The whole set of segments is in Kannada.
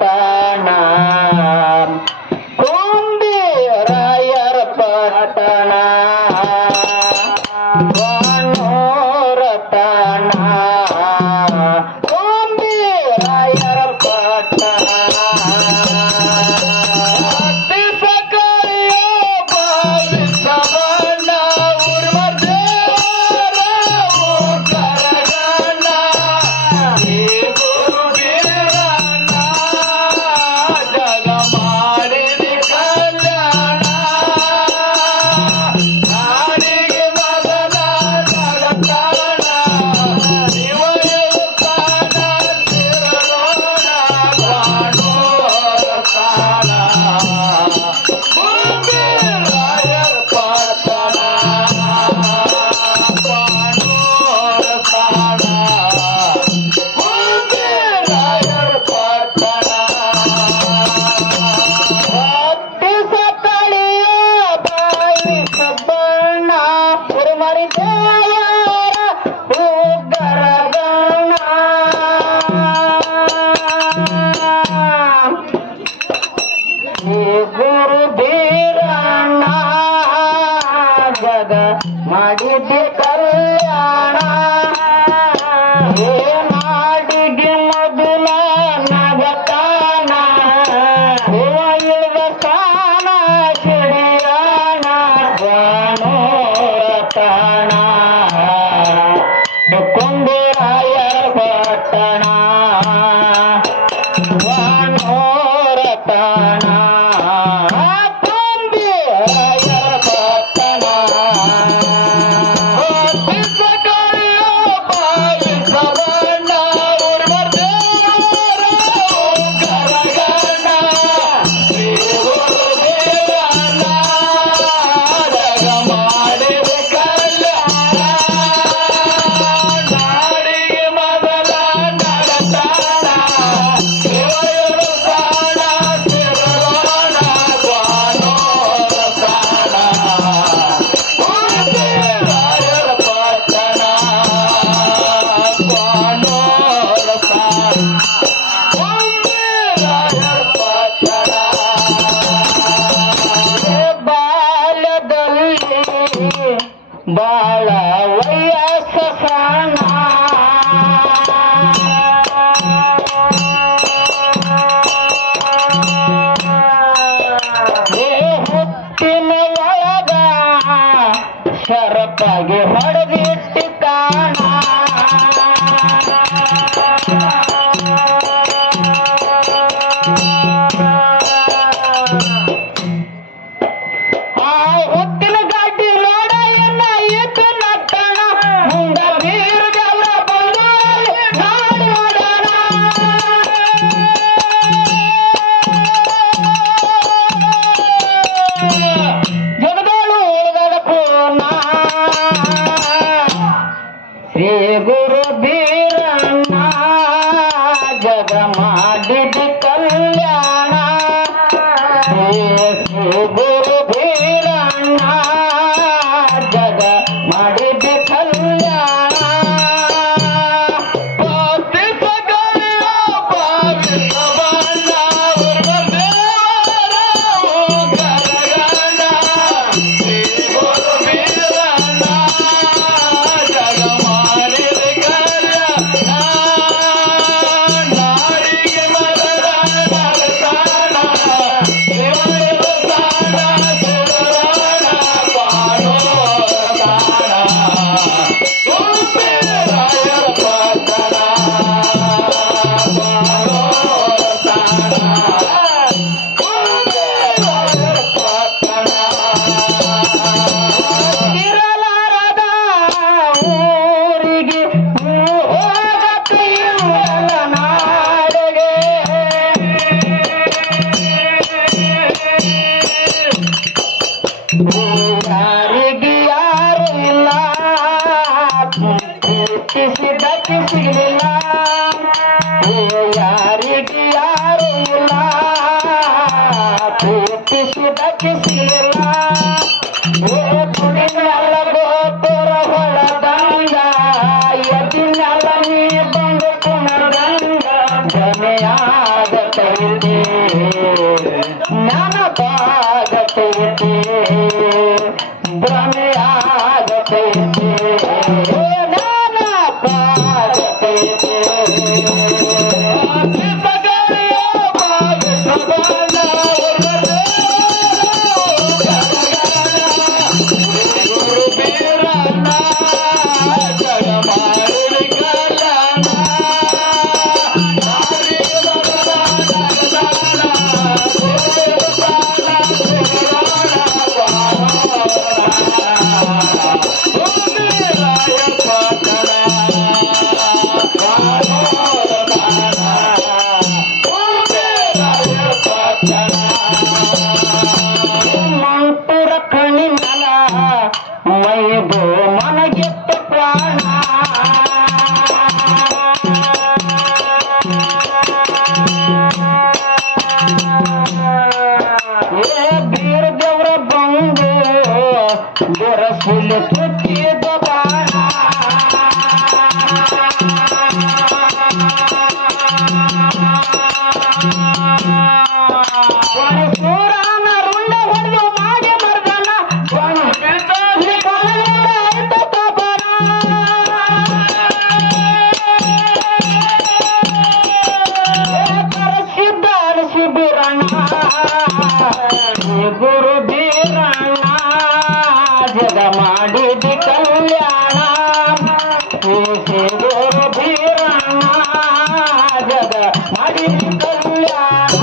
ತಾಣ ಕುಂಬಿ ರಾಯರ ಪಟ್ಟಣ ಬಾಣೂರ ತಾಣ ಕುಂಬಿ ರಾಯರ ಪಟ್ಟಣ ಗುರು ಬೀರಣ್ಣ ಜಗ ಮಾಡಿದ್ದೆ ಕಲ್ಯಾಣ ನಾಡಿಗೆ ಮೊದಲ ನಗತಾನ ಇಳಿದ ತಾಣ ಶಿಡಿಯಾಣ ಬಾಣೂರ ತಾಣ ಕುಂಬರಾಯರ ಪಟ್ಟಣ ಬಾಣೂರ ತಾಣ ಬಾಳ ವಯಸ್ಸ ಸಣ್ಣ ಹುಟ್ಟಿನ ಒಳಗ ಶರಪಾಗಿ ಹೊಡೆದಿಟ್ಟಿ ಕಾಣ ಹುಟ್ಟಿನ ಗಾಡಿ ನೋಡ ಎನ್ನ ಇತ್ತು ನಟ್ಟಣ ಮುಂದ ಬೀರು ಜವರ ಬಂದು ನಾಡಿ ನೋಡೋಣ ಜಗದೋಳು ಉಳಿದ ಪೂರ್ಣ ಶ್ರೀ ಗುರು ಬೀರಣ್ಣ ಜಗ ಮಾಡಿದ ಕಲ್ಯಾಣ ಶ್ರೀ ಗುರು ಬೀರಣ್ಣ ಜಗ ಮಾಡಿದ ಕಲ್ಯಾಣ ಯಾರಿಗೆ ಯಾರು ಇಲ್ಲ ಪ್ರೀತಿಸಿದಕ್ಕೆ ಸಿಗಲಿಲ್ಲ ಯಾರಿಗೆ ಯಾರು ಇಲ್ಲ ಪ್ರೀತಿಸಿದಕ್ಕೆ ಸಿಗಲಿಲ್ಲ ಕುಡಿನೆಲ್ಲ ಗೋಪುರ ಹೊಳದಂಗ ಎದಿನೆಲ್ಲ ನೀ ಬಂದು ಪುನರ್ಗಂಗ ಜಮೆಯಾದ ಆಗತೈತಿ ನೆನಪಾಗತೈತಿ ಭ್ರಮೆ ಆಗತೈತಿ ನೆನಪಾಗತೈತಿ ಮಂಟುರ ಕಣಿನಲ ಮೈದು ಮನಗೆಟ್ಟ ಪ್ರಾಣ ಬೀರ ದೇವ್ರ ಬಂದು ಬೆರಸುಲಿ ತುಟ್ಟಿದ ಬಾಣ ಸೂರನ ರುಂಡ ಹೊಡೆದು ಮಾಡಿ ಮರ್ದನ ಕರೆಸಿದ್ದ ಅರಸಿ ಬೀರಣ್ಣ ಗುರು ಬೀರಣ್ಣ ಜಗ ಮಾಡಿದ ಕಲ್ಯಾಣ ಶ್ರೀ ಗುರು ಬೀರಣ್ಣ ಜಗ ಮಾಡಿದ ಕಲ್ಯಾಣ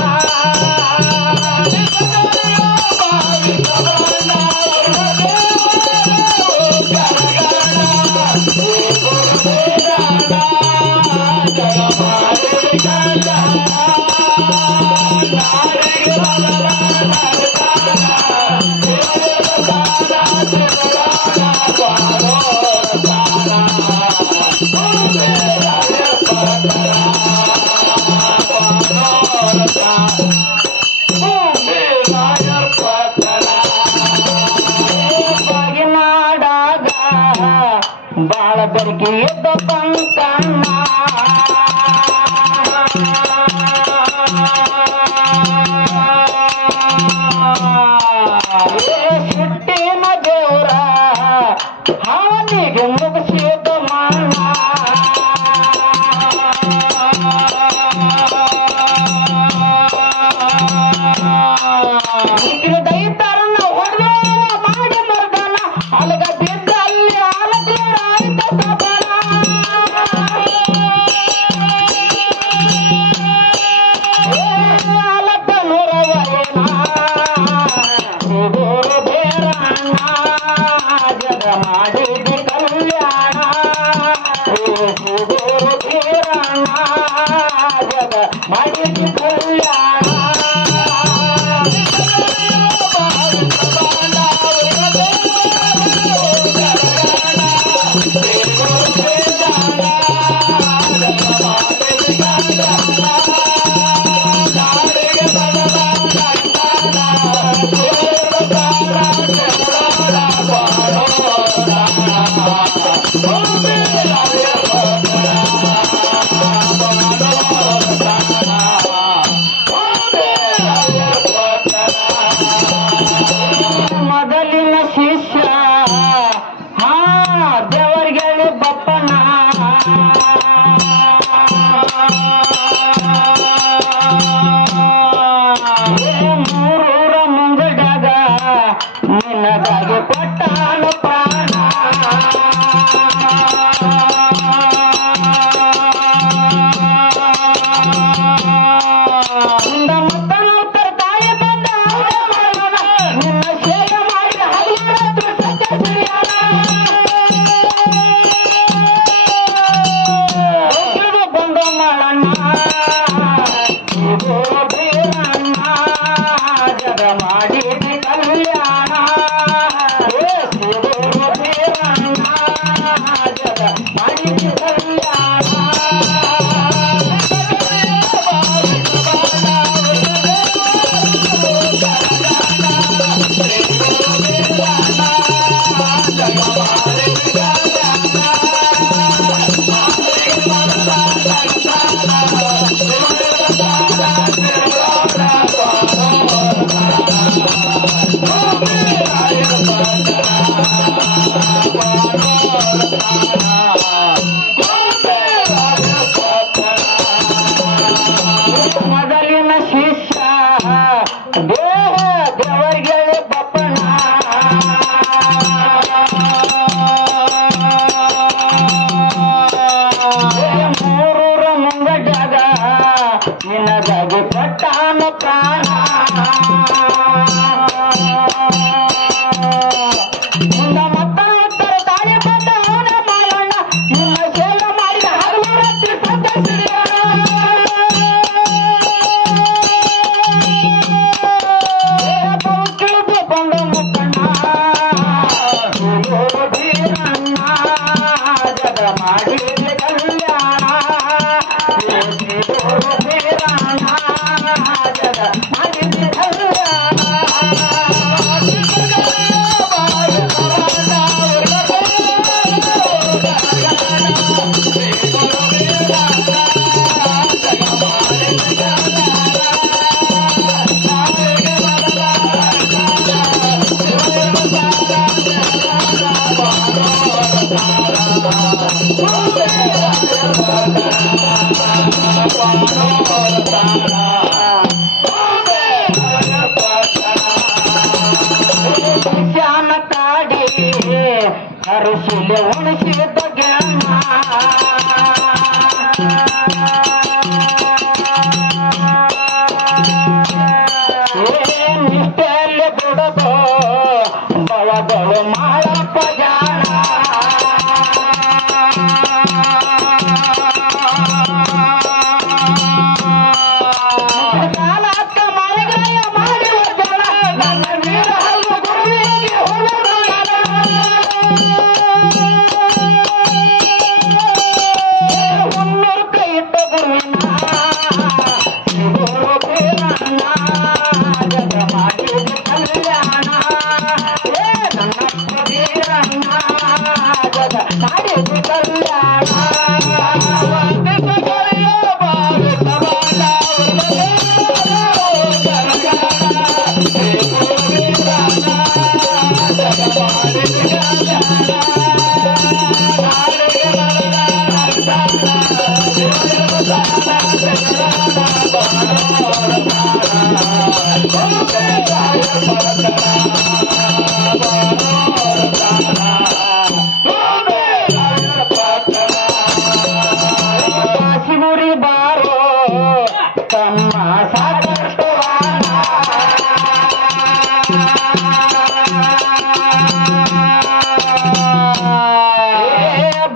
ಬಾಗಿನಾಡಾಗ ಬಾಳ ಬೆರಗಿ ಎದ್ದ ಪಂಕಣ್ಣ ಸುಟ್ಟಿನ ದೇವ್ರ ಹಾನಿಗೆ ಮುಗಿಸಿದ ಮಣ್ಣ ದೈತಾರನ್ನ ಹೊಡೆದ ಮಾಡಿ ಮರ್ದನ ಅಲ್ಗ ಬಿದ್ದ ಅಲ್ಲಿ ಆಲದೇವ್ರ ಆಯ್ತ ಸಬಲ ಆಲದ ನೂರವಯನ ಗುರು ಬೇರಣ್ಣ ಜಗ ಮಾಡಿದ ಕಲ್ಯಾಣ ಗುರು ಬೇರಣ್ಣ ಜಗ ಮಾಡಿದ ಕಲ್ಯಾಣ ನಿನಗೆ ಕೊಟ್ಟಾನ ಪ್ರಾಣ ಮುಂದ ಮಕ್ಕಳ ಉತ್ತರ ತಾಳಿ ಬಂದ ಅವನ ಮಾಯಣ್ಣ ನಿನ್ನ ಸೇವೆ ಮಾಡಿದ ಹಗಲು ರಾತ್ರಿ ಸಂತೈಸಿದ ತಿಳಿದು ಬಂದ ಮುಕ್ಕಣ್ಣ ಬೀರಣ್ಣ ಜಗ ಮಾಡಿದ ಕಲ್ಯಾಣ ಬೀರಣ್ಣ ಜಗ ಮಾಡಿದ ಕಲ್ಯಾಣ ಜ್ಞಾನ ಕಾಡಿ ಅರಸಿಲೆ ಉಣಿಸಿದ ಜ್ಞಾನ ನಿಷ್ಠೆಯಲ್ಲಿ ಬಿಡದು ಬವಗಳು ಮಾಡಪ್ಪ ಜಾಣ ಕಾಲಕ್ಕ ಮಳೆಗಾಲ ಮಾಡಿ ಜನ ನನ್ನ ನೀರ ಹಲ್ಲು ಗುರುವಿಗೆ ಹುನ್ನೂರು ಕೈ ಇಟ್ಟ ಗುರುವಿನ ಗುರು ಬೀರಣ್ಣ ಜಗ ಮಾಡಿದ ಕಲ್ಯಾಣ ನನ್ನ ಬೀರಣ್ಣ ಜಗ ಮಾಡಿದ ಕಲ್ಯಾಣ ಶಿವರಿ ಬಾರೋ ತಮ್ಮ ಸಾಕಷ್ಟುವಾನ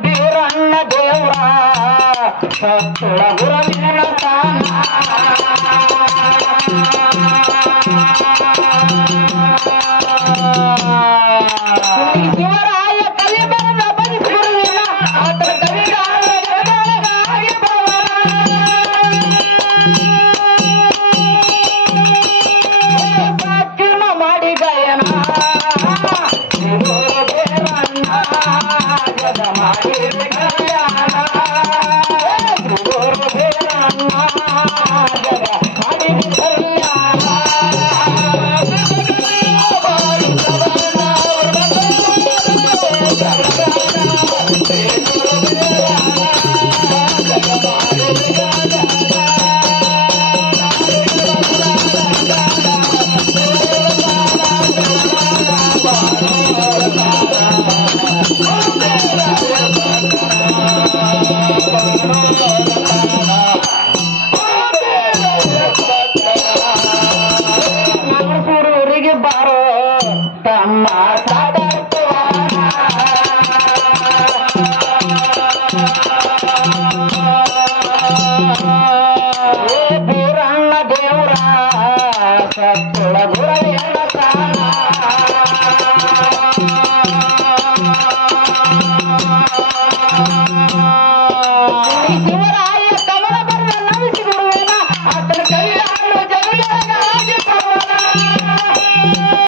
ಬೀರಣ್ಣ ದೇವ್ರ ಸತ್ತುಳ ಗುರುವಿನ ತಾನ ಶಿವರಾಯ ಕವಿ ಬರೆದ ಬರಿಸುವಿನ ಆತ ಕವಿಗಾರ ಜಗದೊಳಗಾಗಿ ಭವನ ಸಾಕ್ಷಿಮ ಮಾಡಿ ಗಯನ ಶಿವ ಬೇರಣ್ಣ ಜಗ ಮಾಡಿ